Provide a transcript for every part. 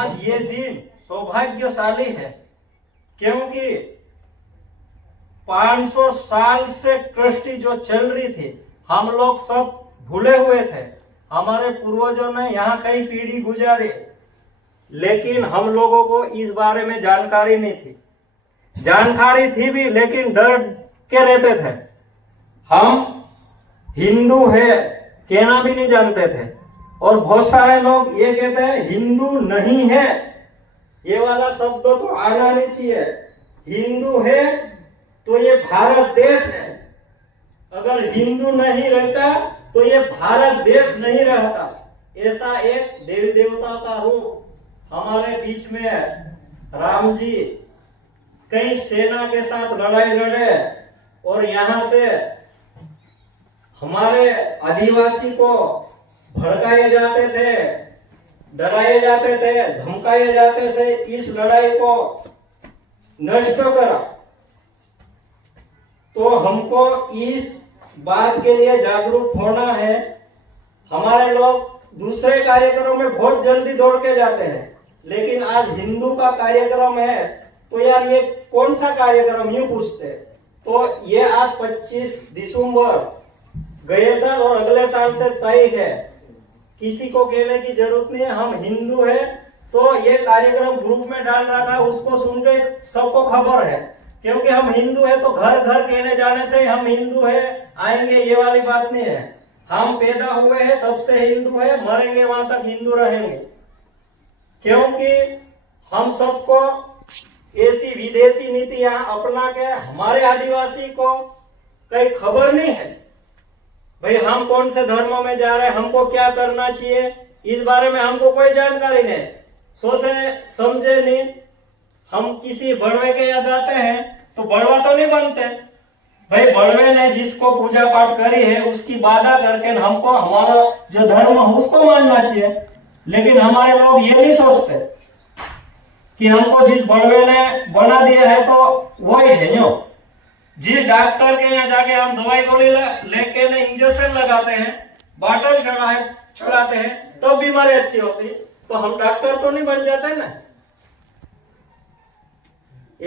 आज ये दिन सौभाग्यशाली है, क्योंकि 500 साल से कृष्टि जो चल रही थी, हम लोग सब भूले हुए थे। हमारे पूर्वजों ने यहाँ कई पीढ़ी गुजारी, लेकिन हम लोगों को इस बारे में जानकारी नहीं थी। जानकारी थी भी, लेकिन डर के रहते थे। हम हिंदू है कहना भी नहीं जानते थे। और बहुत सारे लोग ये कहते हैं हिंदू नहीं है, ये वाला शब्द तो आना नहीं चाहिए। हिंदू है तो ये भारत देश है, अगर हिंदू नहीं रहता तो ये भारत देश नहीं रहता। ऐसा एक देवी देवता का रूप हमारे बीच में है। राम जी कई सेना के साथ लड़ाई लड़े और यहाँ से हमारे आदिवासी को भड़काए जाते थे, डराए जाते थे, धमकाए जाते थे। इस लड़ाई को नष्ट करा। तो हमको इस बात के लिए जागरूक होना है। हमारे लोग दूसरे कार्यक्रम में बहुत जल्दी दौड़ के जाते हैं, लेकिन आज हिंदू का कार्यक्रम है तो यार ये कौन सा कार्यक्रम, यूं पूछते। तो ये आज 25 दिसंबर गए साल और अगले साल से तय है। किसी को कहने की जरूरत नहीं है। हम हिंदू है तो ये कार्यक्रम ग्रुप में डाल रखा है, उसको सुन के सबको खबर है। क्योंकि हम हिंदू है तो घर घर कहने जाने से हम हिंदू है आएंगे, ये वाली बात नहीं है। हम पैदा हुए हैं तब से हिंदू है, मरेंगे वहां तक हिंदू रहेंगे। क्योंकि हम सबको ऐसी विदेशी नीति यहाँ अपना के हमारे आदिवासी को कहीं खबर नहीं है भाई हम कौन से धर्म में जा रहे हैं, हमको क्या करना चाहिए, इस बारे में हमको कोई जानकारी नहीं, सोचे समझे नहीं। हम किसी बड़वे के यहाँ जाते हैं तो बड़वा तो नहीं बनते भाई, बड़वे ने जिसको पूजा पाठ करी है उसकी बाधा करके हमको हमारा जो धर्म है उसको मानना चाहिए। लेकिन हमारे लोग ये नहीं सोचते कि हमको जिस बड़वे ने बना दिया है तो वही है। यूं जिस डॉक्टर के यहाँ जाके हम दवाई गोली लेके ने इंजेक्शन लगाते हैं, बॉटल चढ़ाते हैं, तब बीमारी अच्छी होती, तो हम डॉक्टर तो नहीं बन जाते ना।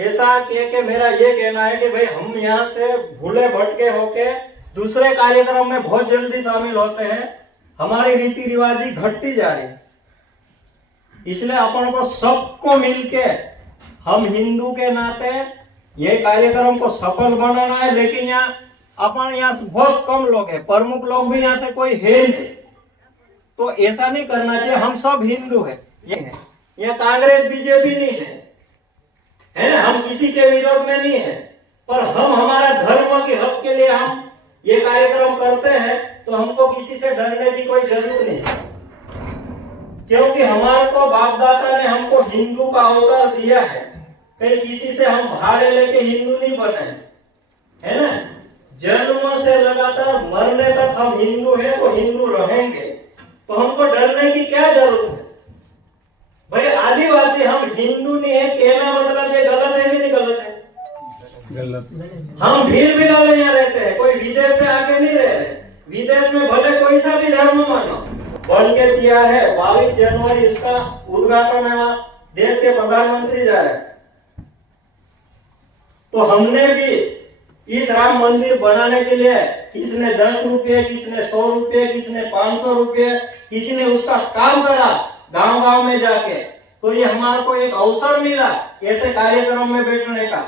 ऐसा के मेरा ये कहना है कि भाई हम यहाँ से भूले भटके होके दूसरे कार्यक्रम में बहुत जल्दी शामिल होते हैं, हमारी रीति रिवाजी घटती जा रही है। इसलिए अपन को सबको मिलके हम हिंदू के नाते ये कार्यक्रम को सफल बनाना है। लेकिन यहाँ से बहुत कम लोग हैं, प्रमुख लोग भी यहाँ से कोई है नहीं, तो ऐसा नहीं करना चाहिए। हम सब हिंदू है, ये है। यहाँ कांग्रेस बीजेपी नहीं है ना, हम किसी के विरोध में नहीं है, पर हम हमारा धर्म के हक के लिए हम ये कार्यक्रम करते हैं, तो हमको किसी से डरने की कोई जरूरत नहीं है। क्योंकि हमारे को बाप दादा ने हमको हिंदू का अवतार दिया है, कहीं किसी से हम भाड़े लेके हिंदू नहीं बने, है ना। जन्म से लगातार मरने तक हम हिंदू है तो हिंदू रहेंगे, तो हमको डरने की क्या जरूरत है भाई। आदिवासी हम हिंदू नहीं है कहना मतलब ये गलत है कि नहीं गलत है? गलत। हम भीड़ भी डाले यहाँ रहते हैं, कोई विदेश से आके नहीं रह रहे। विदेश में भले कोई सा भी धर्म मानो, बन के तैयार है। 22 जनवरी इसका उद्घाटन है, वहां देश के प्रधानमंत्री जा रहे हैं। तो हमने भी इस राम मंदिर बनाने के लिए किसने 10 रुपये, किसने 100 रुपये, किसने 500 रुपये, किसी ने उसका काम करा गांव गांव में जाके। तो ये हमारे को एक अवसर मिला ऐसे कार्यक्रम में बैठने का।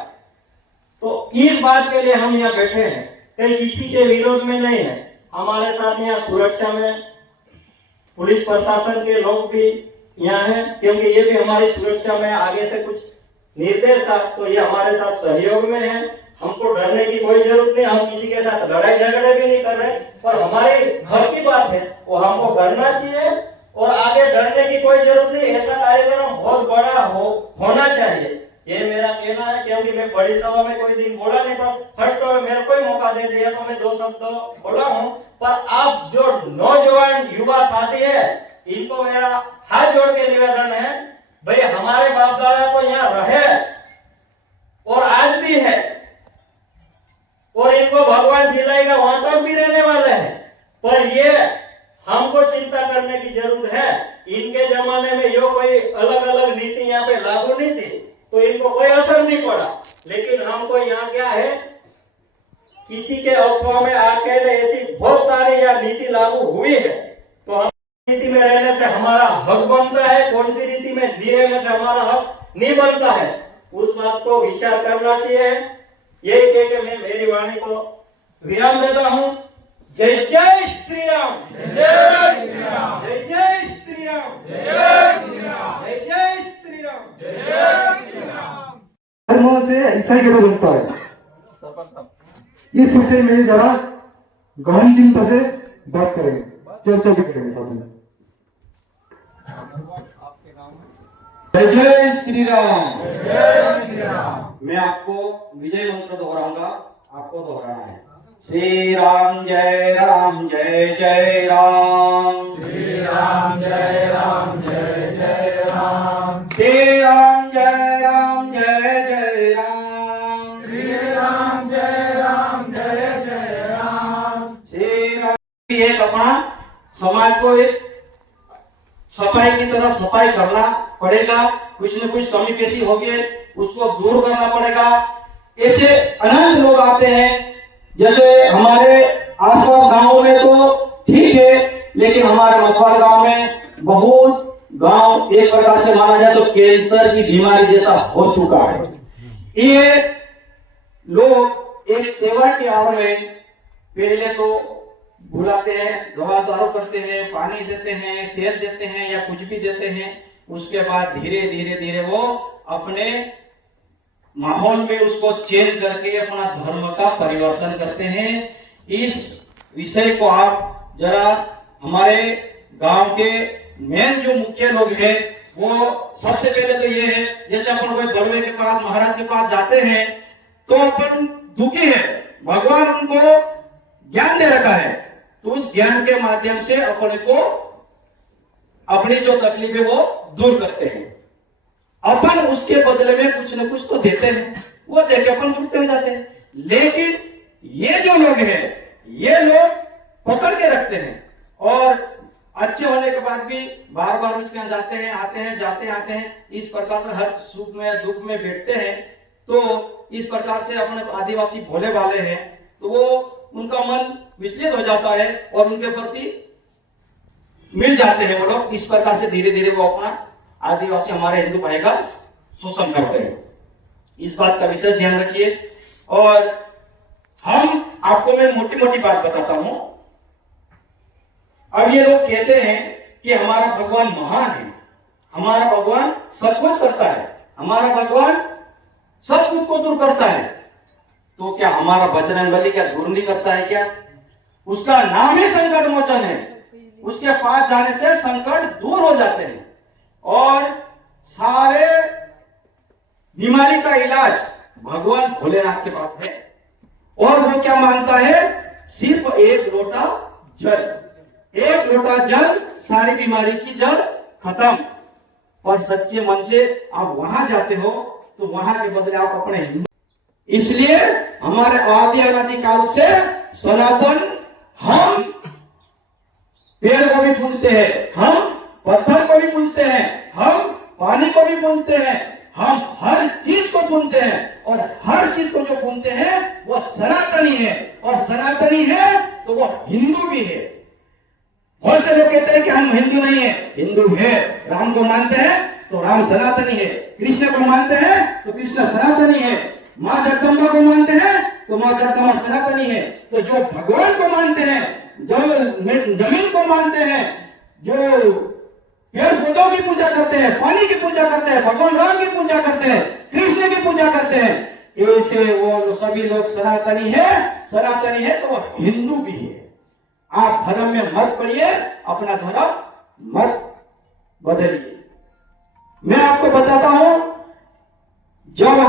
तो इस बात के लिए हम यहाँ बैठे हैं, कहीं किसी के विरोध में नहीं है। हमारे साथ यहाँ सुरक्षा में पुलिस प्रशासन के लोग भी यहाँ हैं, क्योंकि ये भी हमारी सुरक्षा में आगे से कुछ निर्देश है, तो ये हमारे साथ सहयोग में है। हमको डरने की कोई जरूरत नहीं, हम किसी के साथ लड़ाई झगड़े भी नहीं कर रहे, पर हमारे घर की बात है वो हमको करना चाहिए और आगे डरने की कोई जरूरत नहीं। ऐसा कार्यक्रम बहुत बड़ा होना चाहिए, ये मेरा कहना है। क्योंकि मैं बड़ी सभा में कोई दिन बोला नहीं, पर फर्स्ट में मेरे को ही मौका दे दिया तो मैं 2 शब्द बोला हूँ। पर आप जो नौजवान युवा साथी है, इनको मेरा हाथ जोड़ के निवेदन है भाई, हमारे बाप दादा तो यहाँ रहे और आज भी है, और इनको भगवान जिलाएगा वहां तक भी रहने वाले हैं। पर ये हमको चिंता करने की जरूरत है। इनके जमाने में यो कोई अलग अलग नीति यहाँ पे लागू नहीं थी तो इनको कोई असर नहीं पड़ा। लेकिन हमको यहाँ क्या है, किसी के अफवाह में आके ऐसी बहुत सारी यह नीति लागू हुई है तो हम नीति में रहने से हमारा हक बनता है, कौन सी नीति में नहीं रहने से हमारा हक नहीं बनता है, उस बात को विचार करना चाहिए। यही कह के मैं मेरी वाणी को विराम देता हूँ। जय जय श्री राम, जय श्री राम, जय जय श्री राम, जय श्री राम, जय जय श्री राम, जय श्री राम। धर्म से ईसाई कैसे बनता है, इस विषय में जरा गहन चिंता से बात करेंगे, चर्चा भी करेंगे साथ में। जय जय श्री राम, जय श्री राम। मैं आपको विजय मंत्र दोहराऊंगा, आपको दोहराना है। श्री राम जय राम, जय जय राम, श्री राम जय राम, जय जय राम, श्री राम जय राम, जय जय राम, श्री राम जय राम, जय जय राम, श्री राम। एक अपना समाज को एक सफाई की तरह सफाई करना पड़ेगा, कुछ न कुछ कमी पेशी होगी उसको दूर करना पड़ेगा। ऐसे अनंत लोग आते हैं, जैसे हमारे आसपास गांवों में तो ठीक है, लेकिन हमारे मथुरा गांव में बहुत गांव एक प्रकार से माना जाए तो कैंसर की बीमारी जैसा हो चुका है। ये लोग एक सेवा की आड़ में पहले तो बुलाते हैं, दवा दारू करते हैं, पानी देते हैं, तेल देते हैं या कुछ भी देते हैं, उसके बाद धीरे धीरे धीरे वो अपने माहौल में उसको चेंज करके अपना धर्म का परिवर्तन करते हैं। इस विषय को आप जरा हमारे गांव के मेन जो मुख्य लोग हैं वो सबसे पहले तो ये है, जैसे अपन कोई बलवे के पास महाराज के पास जाते हैं तो अपन दुखी है, भगवान उनको ज्ञान दे रखा है तो उस ज्ञान के माध्यम से अपने को अपनी जो तकलीफ है वो दूर करते हैं। अपन उसके बदले में कुछ न कुछ तो देते हैं, वो देके अपन छुट्टे हो जाते हैं। लेकिन ये जो लोग हैं ये लोग पकड़ के रखते हैं और अच्छे होने के बाद भी बार बार उसके यहाँ जाते हैं, आते हैं, जाते आते हैं, इस प्रकार से हर सुख में दुख में बैठते हैं। तो इस प्रकार से अपने आदिवासी भोले वाले हैं तो वो उनका मन विचलित हो जाता है और उनके प्रति मिल जाते हैं वो लोग। इस प्रकार से धीरे धीरे वो अपना आदिवासी हमारे हिंदू भाई का शोषण करते हैं। इस बात का विशेष ध्यान रखिए। और हम आपको मैं मोटी मोटी बात बताता हूं। अब ये लोग कहते हैं कि हमारा भगवान महान है, हमारा भगवान सब कुछ करता है, हमारा भगवान सब कुछ को दूर करता है। तो क्या हमारा बजरंगबली क्या दूर नहीं करता है क्या? उसका नाम ही संकट मोचन है, उसके पास जाने से संकट दूर हो जाते हैं और सारे बीमारी का इलाज भगवान भोलेनाथ के पास है। और वो क्या मानता है? सिर्फ एक लोटा जल, एक लोटा जल सारी बीमारी की जड़ खत्म। पर सच्चे मन से आप वहां जाते हो तो वहां के बदले आप अपने हिंदू, इसलिए हमारे आदि अनादि काल से सनातन हम पेड़ को भी पूजते हैं, हम पत्थर को भी पूजते हैं, हम पानी को भी पूजते हैं, हम हर चीज को पूजते हैं और हर चीज को जो पूजते हैं वो सनातनी है। और सनातनी है तो वो हिंदू भी है। बहुत से लोग कहते हैं कि हम हिंदू नहीं है, हिंदू है। राम को मानते हैं तो राम सनातनी है, कृष्ण को मानते हैं तो कृष्ण सनातनी है, माँ जगदम्बा को मानते हैं तो माँ जगदम्बा सनातनी है। तो जो भगवान को मानते हैं, जो जमीन को मानते हैं, जो पेड़ पौधों की पूजा करते हैं, पानी की पूजा करते हैं, भगवान राम की पूजा करते हैं, कृष्ण की पूजा करते हैं, ऐसे वो सभी लोग सनातनी है। सनातनी है तो वो हिंदू भी है। आप धर्म में मत पड़िए, अपना धर्म मत बदलिए। मैं आपको बताता हूं, जब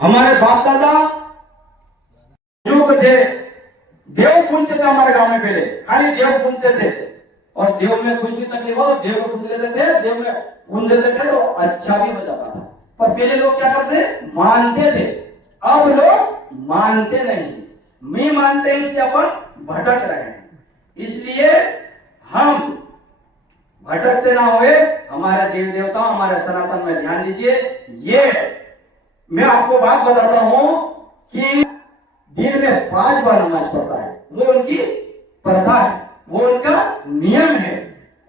हमारे बाप दादा थे, देव पूजते थे हमारे गांव में, पहले खाली देव पूजते थे और देव में कुछ भी तकलीफ हो देव को पूज लेते थे, देव में पूज लेते थे तो अच्छा भी हो जाता था। पर पहले लोग क्या करते? मानते थे। अब लोग मानते नहीं, मैं मानते इसलिए अपन भटक रहे हैं। इसलिए हम भटकते ना हुए हमारे देवी देवता हमारे सनातन में ध्यान दीजिए। ये मैं आपको बात बताता हूं कि दिन में 5 बार नमाज पढ़ता है, वो उनकी प्रथा है, वो उनका नियम है।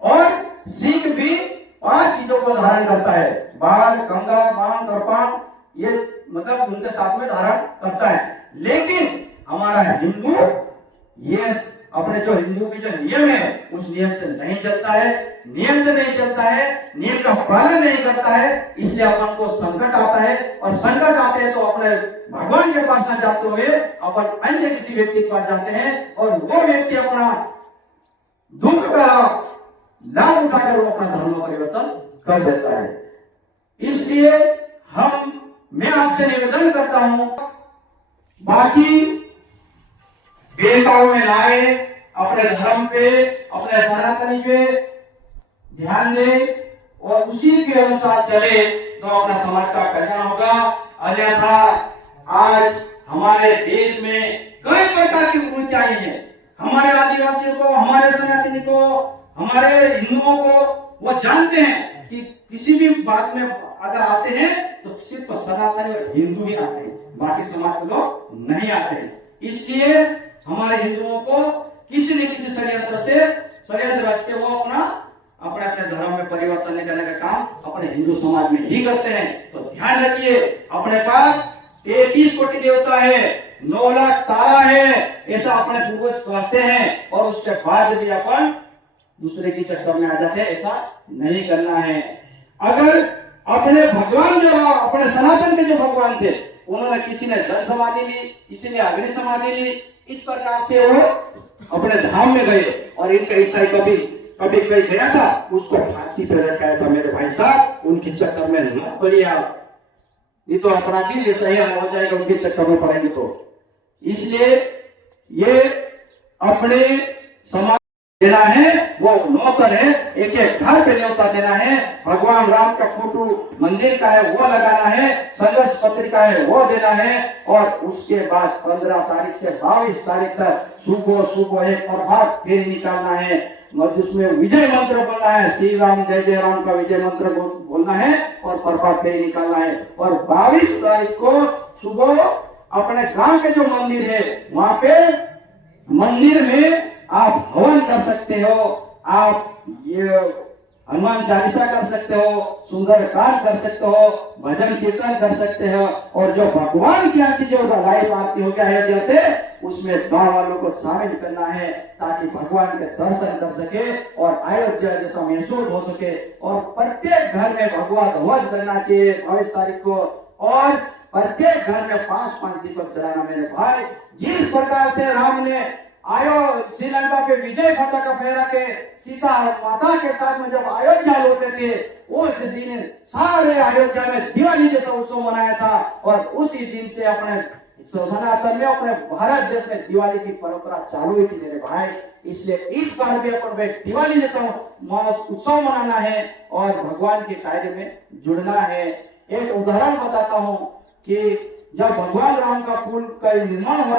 और सिख भी 5 चीजों को धारण करता है, बाल, कंगा, बाण, कृपाण, ये मतलब उनके साथ में धारण करता है। लेकिन हमारा हिंदू ये अपने जो हिंदू की जो नियम है उस नियम से नहीं चलता है, नियम से नहीं चलता है, नियम का पालन नहीं करता है, इसलिए अपन को संकट आता है। और संकट आते हैं तो अपने भगवान के पास न जाते हुए अपन अन्य किसी व्यक्ति के पास जाते हैं और वो व्यक्ति अपना दुख का लाभ उठाकर वो अपना धर्म परिवर्तन कर देता है। इसलिए मैं आपसे निवेदन करता हूं, बाकी भेदभाव में लाए, अपने धर्म पे, अपने सनातनी पे ध्यान दे और उसी के अनुसार चले तो अपना समाज का कल्याण होगा। अन्यथा आज हमारे देश में कई प्रकार की कुरीतियां आई हैं। हमारे आदिवासियों को, हमारे सनातनी को, हमारे हिंदुओं को वो जानते हैं कि किसी भी बात में अगर आते हैं तो सिर्फ सनातनी और हिंदू ही आते हैं, बाकी समाज के लोग नहीं आते हैं। इसलिए हमारे हिंदुओं को किसी न किसी षड्यंत्र रच के वो अपने अपने धर्म में परिवर्तन करने का काम अपने हिंदू समाज में ही करते हैं। तो ध्यान रखिए, अपने पास 33 कोटि देवता है, 9 लाख तारा है, ऐसा अपने पूर्वज कहते हैं। और उसके बाद भी अपन दूसरे की चक्कर में आ जाते हैं, ऐसा नहीं करना है। अगर अपने भगवान जो अपने सनातन के जो भगवान थे, उन्होंने किसी ने जल समाधि ली, किसी ने अग्नि समाधि ली, इस प्रकार से वो अपने धाम में गए। और इनका ईसाई कभी कोई गया था, उसको फांसी पे लटकाया था। मेरे भाई साहब, उनके चक्कर में मत पड़िए आप, ये तो अपना भी सही हो जाएगा उनके चक्कर में पड़ेंगे तो। इसलिए ये अपने समाज देना है, वो नौकर है, एक एक घर पे न्योता देना है। भगवान राम का फोटो मंदिर का है वो लगाना है, संघर्ष पत्रिका है वो देना है। और उसके बाद 15 तारीख से 22 तारीख तक सुबह एक प्रभात फेरी निकालना है, जिसमें विजय मंत्र बोलना है, श्री राम जय जय राम का विजय मंत्र बोलना है और प्रभात फेरी निकालना है। और 22 तारीख को सुबह अपने गांव के जो मंदिर है वहां पे मंदिर में आप हवन कर सकते हो, आप ये हनुमान चालीसा कर सकते हो, सुंदरकांड कर सकते हो, भजन कीर्तन कर सकते हो। और जो भगवान की आरती जो लाइव आरती हो गया अयोध्या से, उसमें गांव वालों को शामिल करना है ताकि भगवान के दर्शन कर सके और अयोध्या जैसा महसूस हो सके। और प्रत्येक घर में भगवा ध्वज करना चाहिए 22 तारीख को। और प्रत्येक घर में 5-5 दीपक जलाना। मेरे भाई, जिस प्रकार से राम ने श्रीलंका पे विजय पताका फहरा के सीता माता के साथ में जब अयोध्या लौटे थे, उस दिन सारे अयोध्या में दिवाली जैसा उत्सव मनाया था। और उसी दिन से अपने सनातन में, अपने भारत देश में दिवाली की परंपरा चालू हुई थी मेरे भाई। इसलिए इस बार भी अपन दिवाली जैसा उत्सव मनाना है और भगवान के कार्य में जुड़ना है। एक उदाहरण बताता हूँ कि जब भगवान राम का पुल का निर्माण